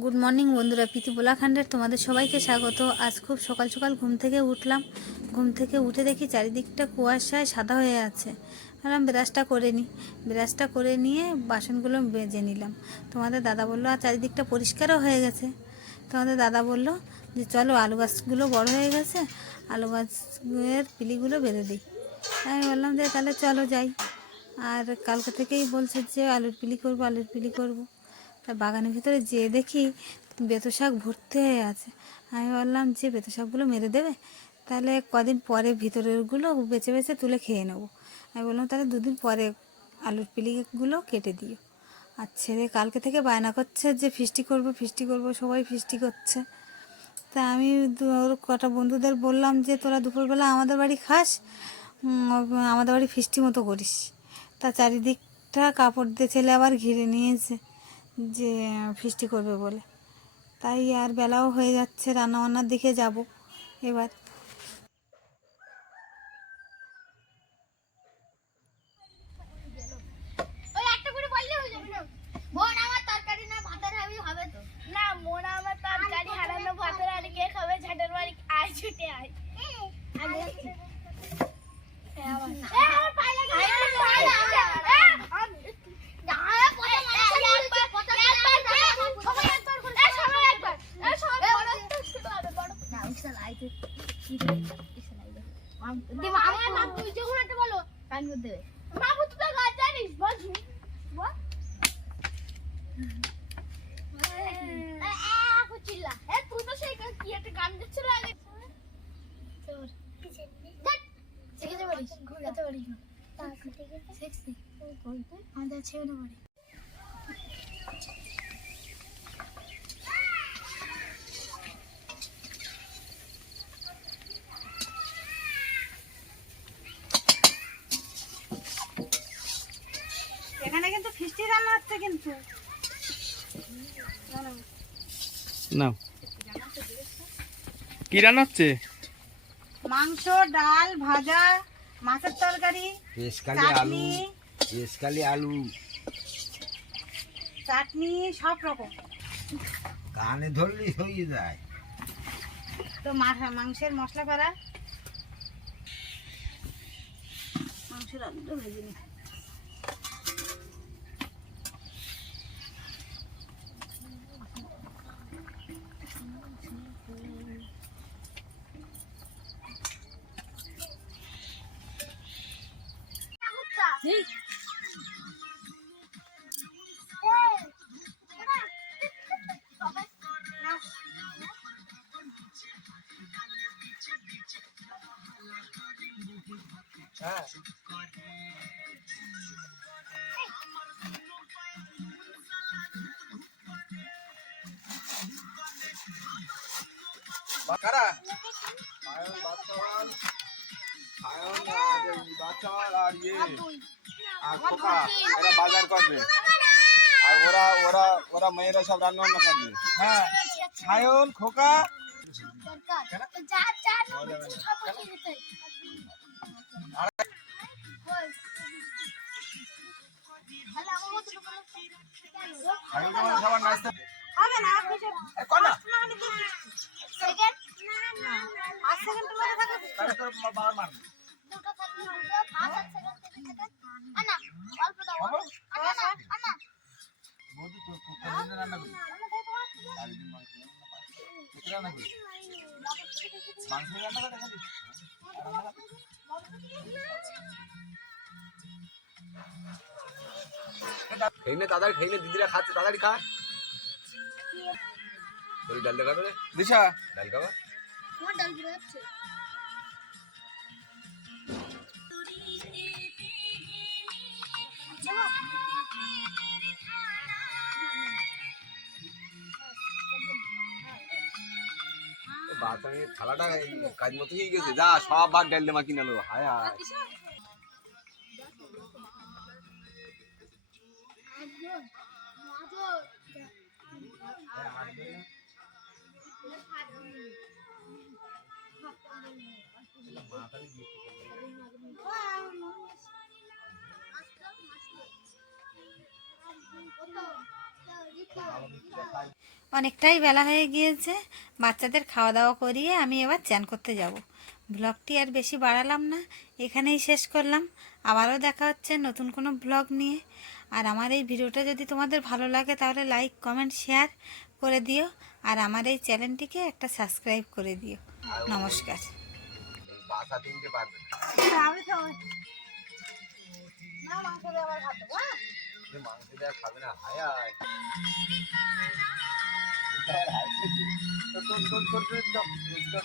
Good morning বন্ধুরা, প্রীতি বোলাখান্ডের তোমাদের সবাইকে স্বাগত। আজ খুব সকাল সকাল ঘুম থেকে উঠলাম। ঘুম থেকে উঠে দেখি চারিদিকটা কুয়াশায় সাদা হয়ে আছে। ভাবলাম ব্রাশটা করে নিই। ব্রাশটা করে নিয়ে বাসনগুলো বেজে নিলাম। তোমাদের দাদা বললো আর চারিদিকটা পরিষ্কারও হয়ে গেছে। তোমাদের দাদা বললো যে চলো আলু গাছগুলো বড় হয়ে গেছে, আলু গাছের পিলিগুলো বেঁধে দিই। আমি বললাম যে তাহলে চলো যাই। আর কালকে থেকেই বলছে যে আলুর পিলি করবো, আলুর পিলি করবো। তা বাগানের ভিতরে যেয়ে দেখি বেতো শাক ভর্তি হয়ে আছে। আমি বললাম যে বেতো শাকগুলো মেরে দেবে, তাহলে কদিন পরে ভিতরেরগুলো বেছে বেছে তুলে খেয়ে নেবো। আমি বললাম তাহলে দুদিন পরে আলুর পিলিগুলো কেটে দিও। আর ছেলে কালকে থেকে বায়না করছে যে ফিস্টি করবো ফিস্টি করবো, সবাই ফিস্টি করছে। তা আমি ওর কটা বন্ধুদের বললাম যে তোরা দুপুরবেলা আমাদের বাড়ি খাস, আমাদের বাড়ি ফিস্টি মতো করিস। তা চারিদিকটা কাপড় দিয়ে ছেলে আবার ঘিরে নিয়েছে যে ফিস্টি করবে বলে। তাই আর বেলাও হয়ে যাচ্ছে, রান্নাবান্নার দিকে যাব এবার। এখানে কিন্তু ফিস্টি রান্না হচ্ছে কিন্তু না কি রান্না হচ্ছে? মাংস, ডাল, ভাজা, মাছের তরকারি, চাটনি, আলু চাটনি সব রকম। কানে ধরলেই হয়ে যায়। তো মাংসের মশলা করা, মাংসের আলুটা ভেজে নিই। কারা আয়ন বাচ্চাওয়াল আর আর খোকা এরা বাজার করবে, আর ওরা ওরা ওরা মেয়েরা সব রান্না বান্না করবে। হ্যাঁ, সায়ন, খোকা সবার নাচতে হবে না, বাবার মারবে। বৌদি রান্না করবি, রান্না করবি মাংস রান্না করে খাবি। খেয়ে তাড়াতাড়ি খেয়ে দিদিরা খাচ্ছে, তাড়াতাড়ি খা। ডালটা খাবে দিশা, ডাল খাবা। থালাটা কাজ মতো হয়ে গেছে, যা সব ভাগ ডাল দেমা কিনালো। হায় হায়, অনেকটাই বেলা হয়ে গিয়েছে, বাচ্চাদের খাওয়া দাওয়া করিয়ে আমি এবার চ্যান করতে যাব। ব্লগটি আর বেশি বাড়ালাম না, এখানেই শেষ করলাম। আবারও দেখা হচ্ছে নতুন কোনো ব্লগ নিয়ে। আর আমার এই ভিডিওটা যদি তোমাদের ভালো লাগে তাহলে লাইক কমেন্ট শেয়ার করে দিও, আর আমার এই চ্যানেলটিকে একটা সাবস্ক্রাইব করে দিও। নমস্কার। বাসা তিনটে পারবে না, মাংস দেওয়া খাবে না, হায় হায়। তোর